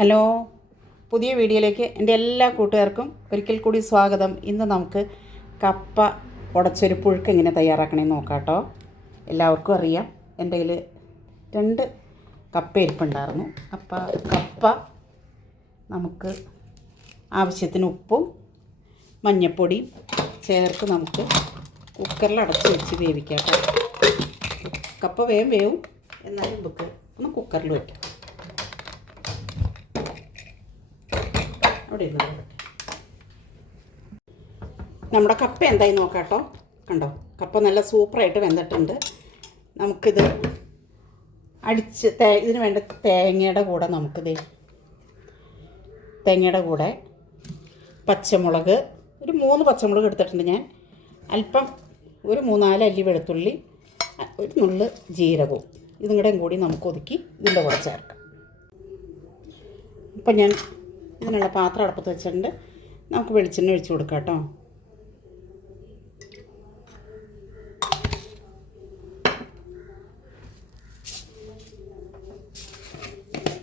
Hello, പുതിയ വീഡിയോയിലേക്ക് എൻ്റെ എല്ലാ കൂട്ടുകാർക്കും ഒരിക്കൽ കൂടി സ്വാഗതം. ഇന്ന് നമുക്ക് കപ്പ ഉടച്ചൊരു പുഴുക്ക് എങ്ങനെ തയ്യാറാക്കണമെന്ന് നോക്കാം കേട്ടോ. എല്ലാവർക്കും അറിയാം, എൻ്റെ കയ്യിൽ 2 കപ്പ ഇരിപ്പുണ്ടായിരുന്നു. അപ്പോൾ കപ്പ നമുക്ക് ആവശ്യത്തിന് ഉപ്പും മഞ്ഞൾപ്പൊടിയും ചേർത്ത് നമുക്ക് കുക്കറിൽ അടച്ച് വെച്ച് വേവിക്കാം കേട്ടോ. കപ്പ വേവും, എന്നാലും നമുക്ക് ഒന്ന് കുക്കറിൽ വയ്ക്കാം. അവിടെ ഇരുന്ന് നമ്മുടെ കപ്പ എന്തായി നോക്കാം കേട്ടോ. കണ്ടോ, കപ്പ നല്ല സൂപ്പറായിട്ട് വെന്തിട്ടുണ്ട്. നമുക്കിത് ഇതിന് വേണ്ട തേങ്ങയുടെ കൂടെ പച്ചമുളക്, ഒരു 3 പച്ചമുളക് എടുത്തിട്ടുണ്ട് ഞാൻ. അല്പം ഒരു 3-4 അല്ലി വെളുത്തുള്ളി, ഒരു നുള്ള് ജീരകവും ഇതും കൂടി നമുക്ക് ഒതുക്കി ഇതിൻ്റെ കൂടെ ചേർക്കാം. അപ്പം ഞാൻ ഇതിനുള്ള പാത്രം അടുപ്പത്ത് വെച്ചിട്ടുണ്ട്. നമുക്ക് വെളിച്ചെണ്ണ ഒഴിച്ച് കൊടുക്കാം കേട്ടോ.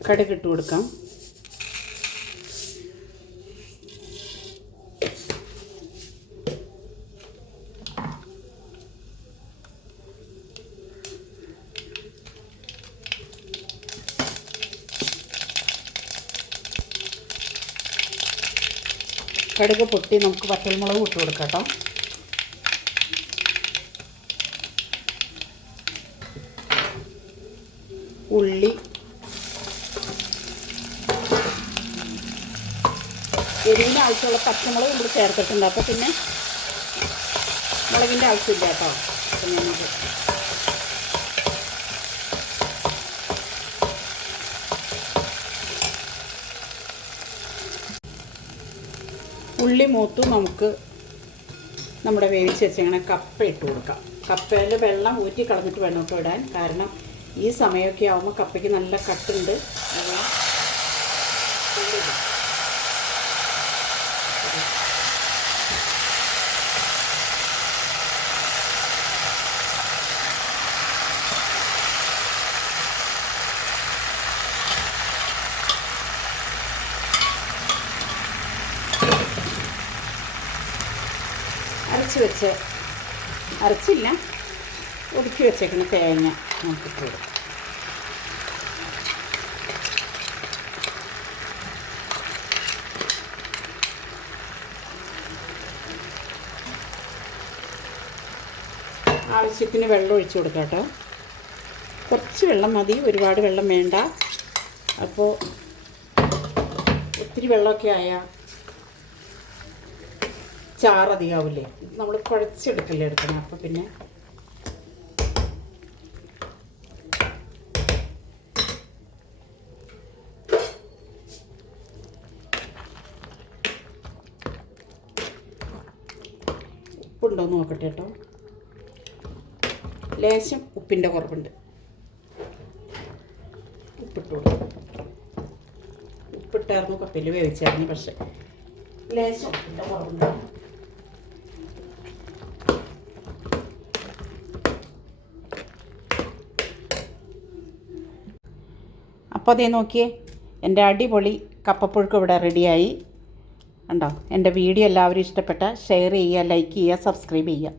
കടുക് ഇട്ട് കൊടുക്കാം. കടുക് പൊട്ടി നമുക്ക് വറ്റൽമുളക് ഇട്ട് കൊടുക്കാം കേട്ടോ. ഉള്ളി, എരിവിന് ആവശ്യമുള്ള പച്ചമുളക് നമ്മൾ ചേർത്തിട്ടുണ്ട്. അപ്പോൾ പിന്നെ മുളകിൻ്റെ ആവശ്യമില്ല കേട്ടോ. അപ്പം ഞാനത് ഉള്ളി മൂത്തു നമുക്ക് നമ്മുടെ വേവിച്ച് വെച്ചങ്ങനെ കപ്പ ഇട്ട് കൊടുക്കാം. കപ്പയിൽ വെള്ളം ഊറ്റി കളഞ്ഞിട്ട് വേണം കേട്ടോ ഇടാൻ. കാരണം ഈ സമയമൊക്കെ ആകുമ്പോൾ കപ്പയ്ക്ക് നല്ല കട്ടുണ്ട്. അരച്ചില്ല, ഒതുക്കി വെച്ചേക്കുന്ന തേങ്ങ നമുക്കിട്ട് കൊടുക്കാം. ആവശ്യത്തിന് വെള്ളം ഒഴിച്ച് കൊടുക്കാം കേട്ടോ. കുറച്ച് വെള്ളം മതി, ഒരുപാട് വെള്ളം വേണ്ട. അപ്പോൾ ഒത്തിരി വെള്ളമൊക്കെ ആയാൽ ചാറധികാവില്ലേ. നമ്മൾ കുഴച്ചെടുക്കല്ലേ എടുക്കണം. അപ്പോൾ പിന്നെ ഉപ്പുണ്ടോ എന്ന് നോക്കട്ടെ കേട്ടോ. ലേശം ഉപ്പിൻ്റെ കുറവുണ്ട്, ഉപ്പിട്ടു. ഉപ്പിട്ടായിരുന്നു കപ്പയിൽ വേവിച്ചായിരുന്നു, പക്ഷേ ലേശം ഉപ്പിൻ്റെ കുറവുണ്ട്. അപ്പോൾ അതേ നോക്കിയേ, എൻ്റെ അടിപൊളി കപ്പപ്പുഴുക്ക് ഇവിടെ റെഡിയായി. കണ്ടോ, എൻ്റെ വീഡിയോ എല്ലാവരും ഇഷ്ടപ്പെട്ട ഷെയർ ചെയ്യുക, ലൈക്ക് ചെയ്യുക, സബ്സ്ക്രൈബ് ചെയ്യുക.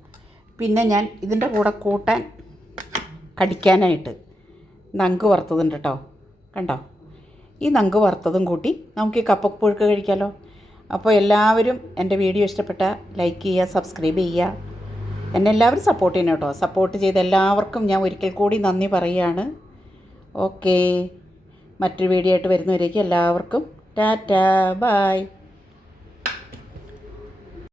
പിന്നെ ഞാൻ ഇതിൻ്റെ കൂടെ കൂട്ടാൻ കടിക്കാനായിട്ട് നങ്ക് വറുത്തതുണ്ട് കേട്ടോ. കണ്ടോ, ഈ നങ്ക് വറുത്തതും കൂട്ടി നമുക്ക് ഈ കപ്പപ്പുഴുക്ക് കഴിക്കാമല്ലോ. അപ്പോൾ എല്ലാവരും എൻ്റെ വീഡിയോ ഇഷ്ടപ്പെട്ട ലൈക്ക് ചെയ്യുക, സബ്സ്ക്രൈബ് ചെയ്യുക. എന്നെ എല്ലാവരും സപ്പോർട്ട് ചെയ്യണം കേട്ടോ. സപ്പോർട്ട് ചെയ്ത എല്ലാവർക്കും ഞാൻ ഒരിക്കൽ കൂടി നന്ദി പറയുകയാണ്. ഓക്കേ, മറ്റൊരു വീഡിയോ ആയിട്ട് വരുന്നവരേക്കും എല്ലാവർക്കും ടാറ്റാ, ബൈ.